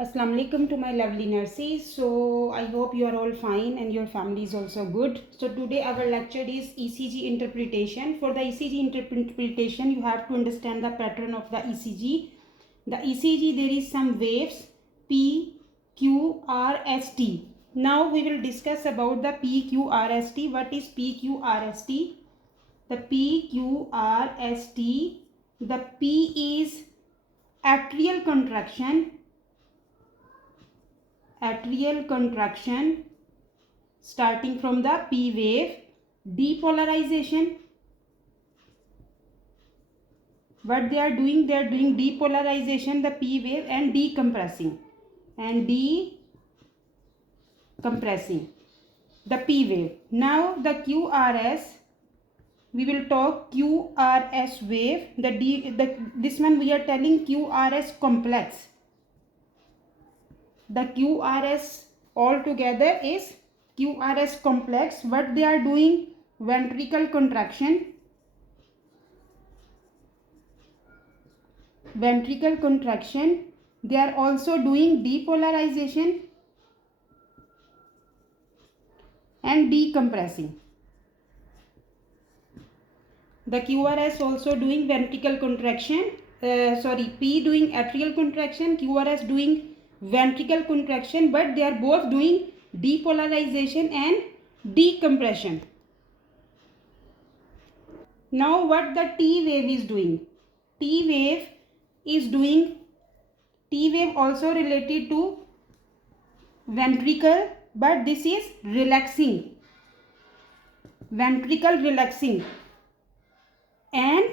Assalamu alaikum to my lovely nurses. So I hope you are all fine and your family is also good. So today our lecture is ECG interpretation. For the ECG interpretation, you have to understand the pattern of the ECG. The ECG, there is some waves P, Q, R, S, T. Now we will discuss about the P, Q, R, S, T. What is P, Q, R, S, T? The P, Q, R, S, T. The P is atrial contraction starting from the P wave. Depolarization, what they are doing depolarization, the P wave, and decompressing the P wave. Now the QRS, we will talk QRS wave. This one we are telling QRS complex. The QRS altogether is QRS complex. What they are doing? Ventricle contraction. They are also doing depolarization and decompressing. The QRS also doing ventricle contraction. P doing atrial contraction, QRS doing ventricle contraction, but they are both doing depolarization and decompression. Now what the T wave is doing? T wave also related to ventricle, but this is relaxing, ventricle relaxing, and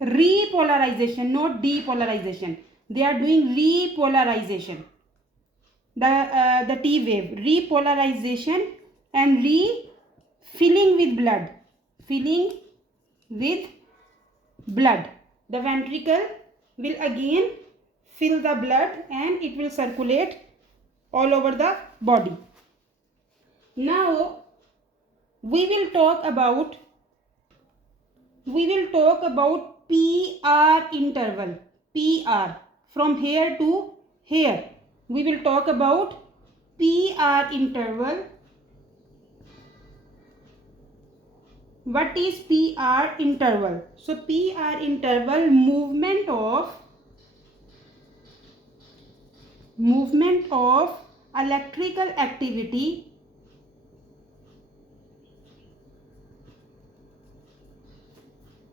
repolarization, not depolarization. They are doing repolarization. The T wave, repolarization and filling with blood. The ventricle will again fill the blood and it will circulate all over the body. Now we will talk about PR interval. PR from here to here. We will talk about PR interval. What is PR interval? So PR interval, movement of electrical activity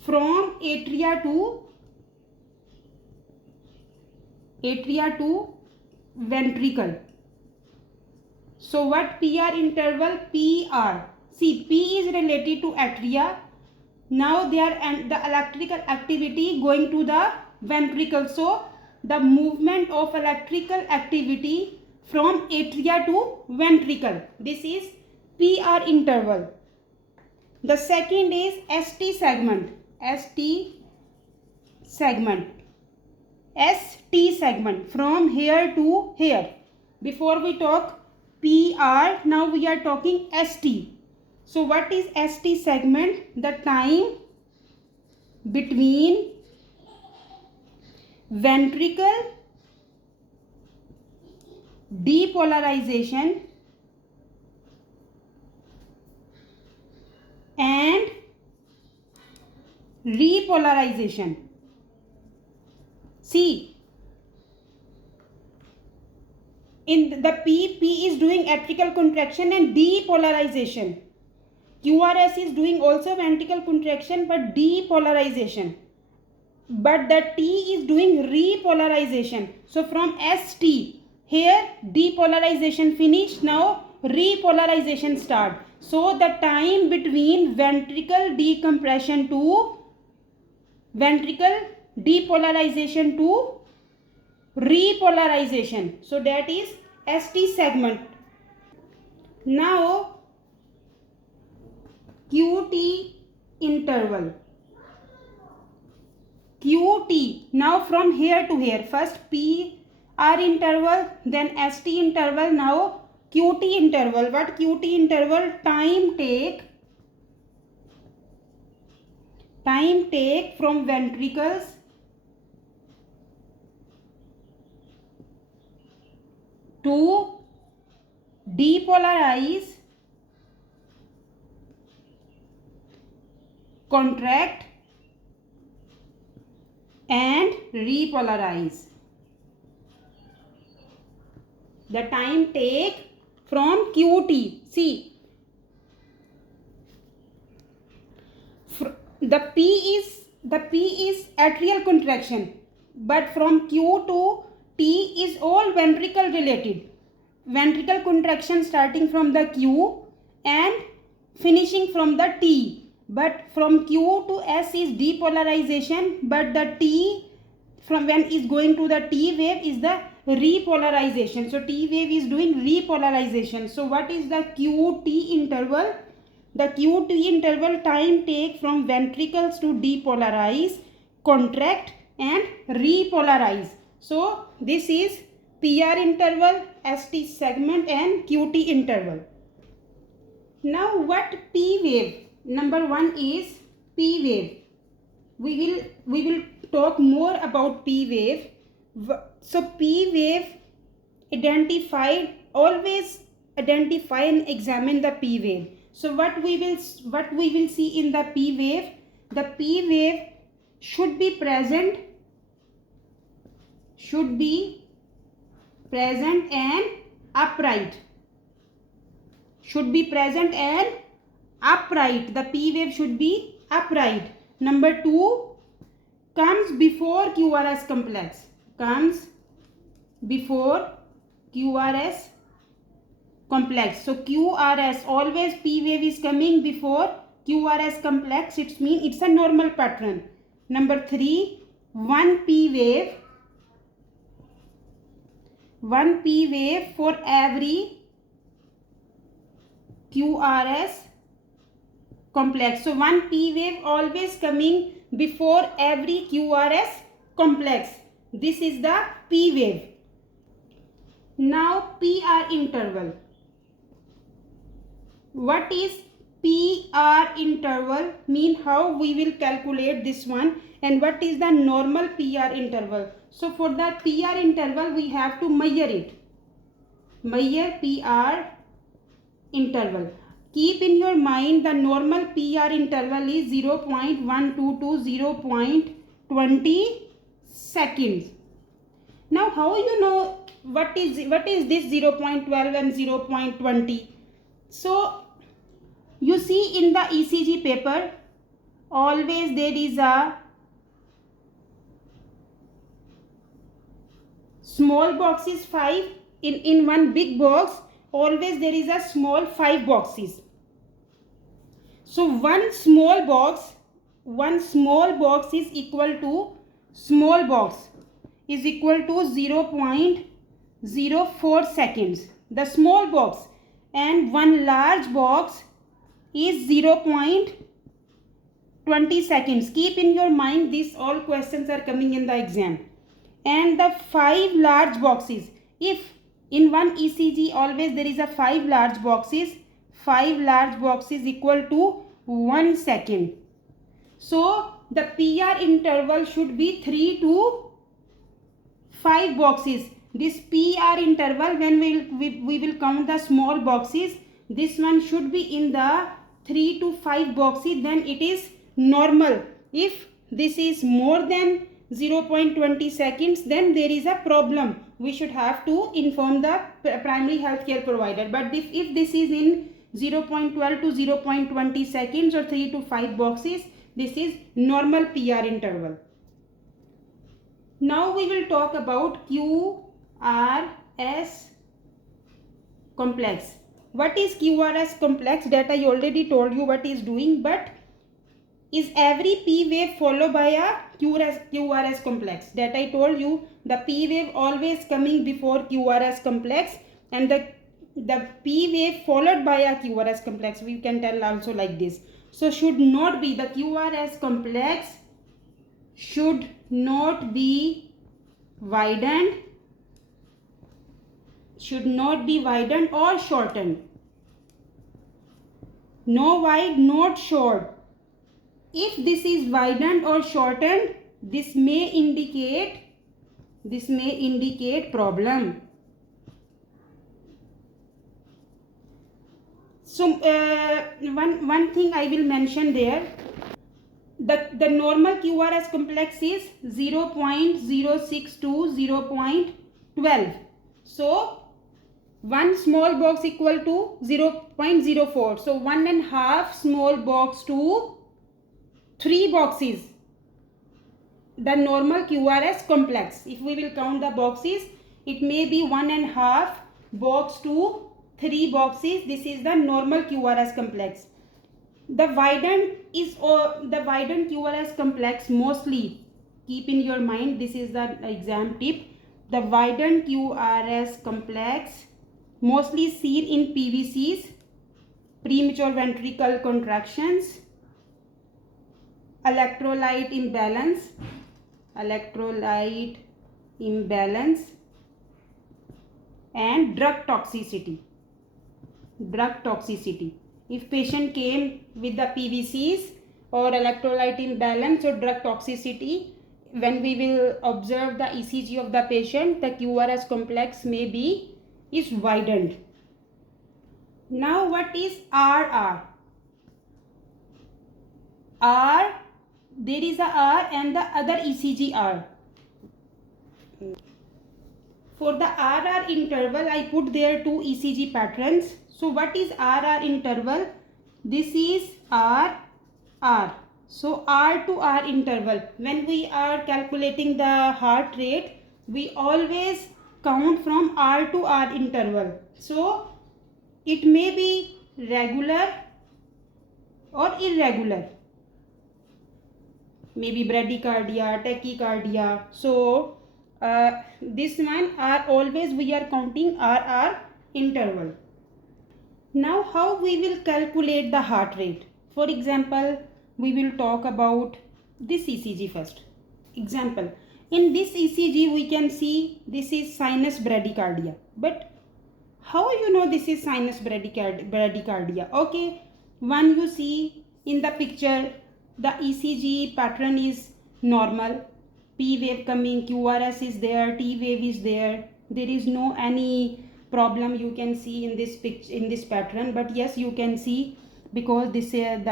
from atria to ventricle. So what PR interval? PR. See, P is related to atria. Now they are and the electrical activity going to the ventricle. So the movement of electrical activity from atria to ventricle. This is PR interval. The second is ST segment. ST segment from here to here. Before we talk PR, now we are talking ST. So what is ST segment? The time between ventricle depolarization and repolarization. See, in the P is doing atrial contraction and depolarization. QRS is doing also ventricle contraction but depolarization. But the T is doing repolarization. So from ST, here depolarization finished, now repolarization start. So the time between ventricle decompression to ventricle depolarization to repolarization. So that is ST segment. Now QT interval. QT. Now from here to here. First PR interval, then ST interval, now QT interval. What QT interval? Time take from ventricles to depolarize, contract and repolarize. The time take from QT. See, the P is atrial contraction, but from Q to T is all ventricle related. Ventricle contraction starting from the Q and finishing from the T. But from Q to S is depolarization, but the T from when is going to the T wave is the repolarization. So T wave is doing repolarization. So what is the QT interval? The QT interval time take from ventricles to depolarize, contract and repolarize. So this is PR interval, ST segment and QT interval. Now what P wave? Number one is P wave. We will talk more about P wave. So P wave always identify and examine the P wave. So what we will see in the P wave, the P wave should be present and upright. Should be present and upright. The P wave should be upright. Number 2, comes before QRS complex. Comes before QRS complex. So QRS, always P wave is coming before QRS complex. It means it's a normal pattern. Number 3, one P wave for every QRS complex. So one P wave always coming before every QRS complex. This is the P wave. Now PR interval. What is PR interval? Mean how we will calculate this one, and what is the normal PR interval? So for the PR interval we have to measure it. Measure PR interval. Keep in your mind the normal PR interval is 0.12 to 0.20 seconds. Now how you know what is this 0.12 and 0.20? So you see in the ECG paper always there is a small box is 5. In one big box always there is a small 5 boxes. So one small box is equal to small box is equal to 0.04 seconds. The small box, and one large box is 0.20 seconds. Keep in your mind these all questions are coming in the exam. And the 5 large boxes, if in one ECG always there is a 5 large boxes equal to 1 second. So the PR interval should be 3 to 5 boxes. This PR interval, when we will count the small boxes, this one should be in the 3 to 5 boxes, then it is normal. If this is more than 0.20 seconds, then there is a problem. We should have to inform the primary healthcare provider. But if this is in 0.12 to 0.20 seconds or 3 to 5 boxes, this is normal PR interval. Now we will talk about QRS complex. What is QRS complex? That I already told you what is doing, but is every P wave followed by a QRS complex? That I told you, the P wave always coming before QRS complex, and the P wave followed by a QRS complex. We can tell also like this. So should not be, the QRS complex should not be widened, or shortened. No wide, not short. If this is widened or shortened, this may indicate problem. So one thing I will mention there, the normal QRS complex is 0.062 to 0.12. So one small box equal to 0.04. So 1.5 small box to 3 boxes, the normal QRS complex. If we will count the boxes, it may be 1.5 box to 3 boxes. This is the normal QRS complex. The widened QRS complex mostly, keep in your mind, this is the exam tip. The widened QRS complex mostly seen in PVCs, premature ventricle contractions, electrolyte imbalance, and drug toxicity. If patient came with the PVCs or electrolyte imbalance or drug toxicity, when we will observe the ECG of the patient, the QRS complex is widened. Now what is RR? R, there is a R and the other ECG R. For the RR interval, I put there 2 ECG patterns. So what is RR interval? This is R. So R to R interval. When we are calculating the heart rate, we always count from R to R interval. So it may be regular or irregular. Maybe bradycardia, tachycardia. So this one are always we are counting RR interval. Now how we will calculate the heart rate? For example, we will talk about this ECG first. Example, in this ECG we can see this is sinus bradycardia. But how you know this is sinus bradycardia? Okay, one you see in the picture, the ECG pattern is normal. P wave coming, QRS is there, T wave is there. There is no any problem you can see in this picture, in this pattern. But yes, you can see, because this there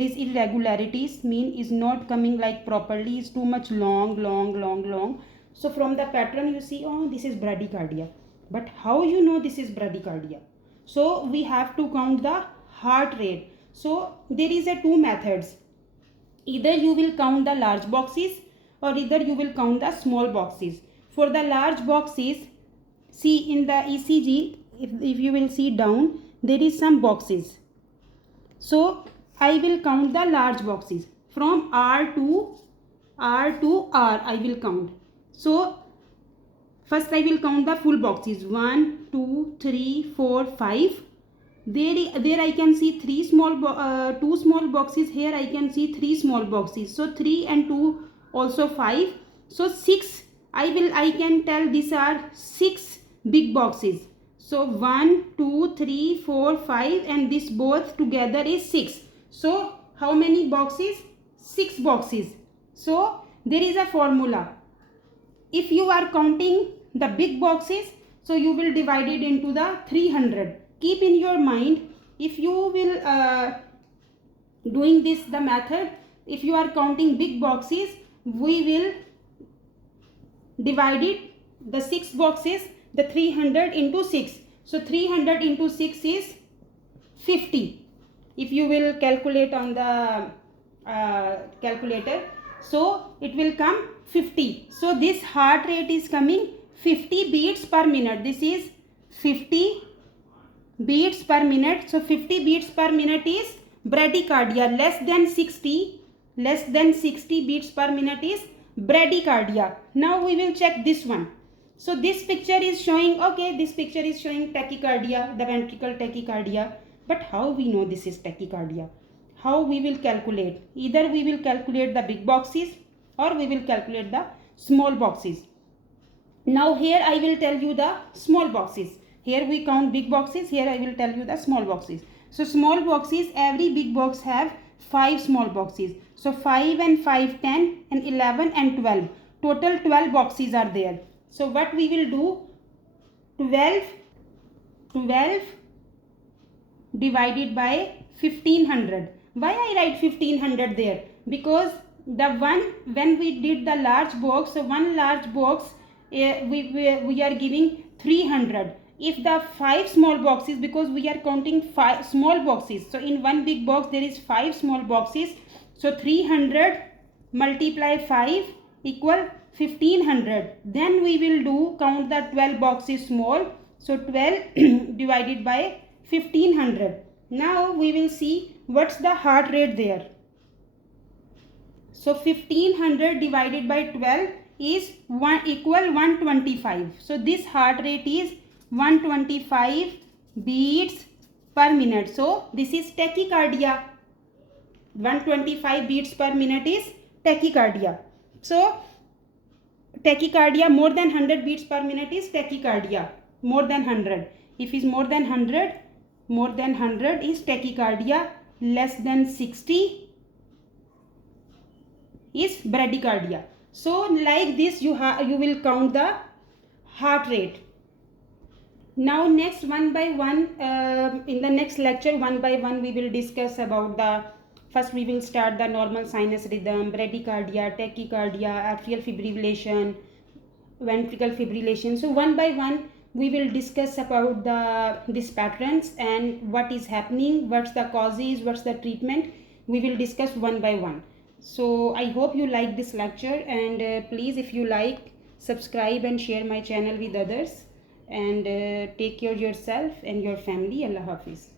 is irregularities, mean is not coming like properly, is too much long. So from the pattern you see, oh, this is bradycardia. But how you know this is bradycardia? So we have to count the heart rate. So there is a 2 methods. Either you will count the large boxes or either you will count the small boxes. For the large boxes, see in the ECG, if you will see down, there is some boxes. So I will count the large boxes from R to R I will count. So first I will count the full boxes. 1, 2, 3, 4, 5. There I can see 2 small boxes. Here I can see 3 small boxes. So 3 and 2 also 5. So 6. I can tell these are 6 big boxes. So 1, 2, 3, 4, 5, and this both together is 6. So how many boxes? 6 boxes. So there is a formula. If you are counting the big boxes, so you will divide it into the 300. Keep in your mind, if you will doing this the method, if you are counting big boxes, we will divide it, the 6 boxes, the 300 into 6. So 300 into 6 is 50. If you will calculate on the calculator, so it will come 50. So this heart rate is coming 50 beats per minute. This is 50 beats per minute. So 50 beats per minute is bradycardia. Less than 60 beats per minute is bradycardia. Now we will check this one. So this picture is showing, okay, this picture is showing tachycardia, the ventricle tachycardia. But how we know this is tachycardia? How we will calculate? Either we will calculate the big boxes or we will calculate the small boxes. Now here I will tell you the small boxes. Here we count big boxes. Here I will tell you the small boxes. So small boxes, every big box have 5 small boxes. So 5 and 5, 10 and 11 and 12. Total 12 boxes are there. So what we will do? 12 divided by 1500. Why I write 1500 there? Because the one, when we did the large box, so one large box we are giving 300. If the 5 small boxes, because we are counting 5 small boxes, so in one big box there is 5 small boxes, so 300 multiply 5 equal 1500. Then we will do count the 12 boxes small, so 12 divided by 1500. Now we will see what's the heart rate there. So 1500 divided by 12 is 1 equal 125. So this heart rate is 125 beats per minute. So this is tachycardia. 125 beats per minute is tachycardia. So tachycardia more than 100 beats per minute is tachycardia. More than 100. If is more than 100, more than 100 is tachycardia. Less than 60 is bradycardia. So like this you will count the heart rate. Now next, one by one, in the next lecture, one by one we will discuss about the, first we will start the normal sinus rhythm, bradycardia, tachycardia, atrial fibrillation, ventricular fibrillation. So one by one we will discuss about these patterns and what is happening, what's the causes, what's the treatment. We will discuss one by one. So I hope you like this lecture, and please, if you like, subscribe and share my channel with others, and take care of yourself and your family. Allah Hafiz.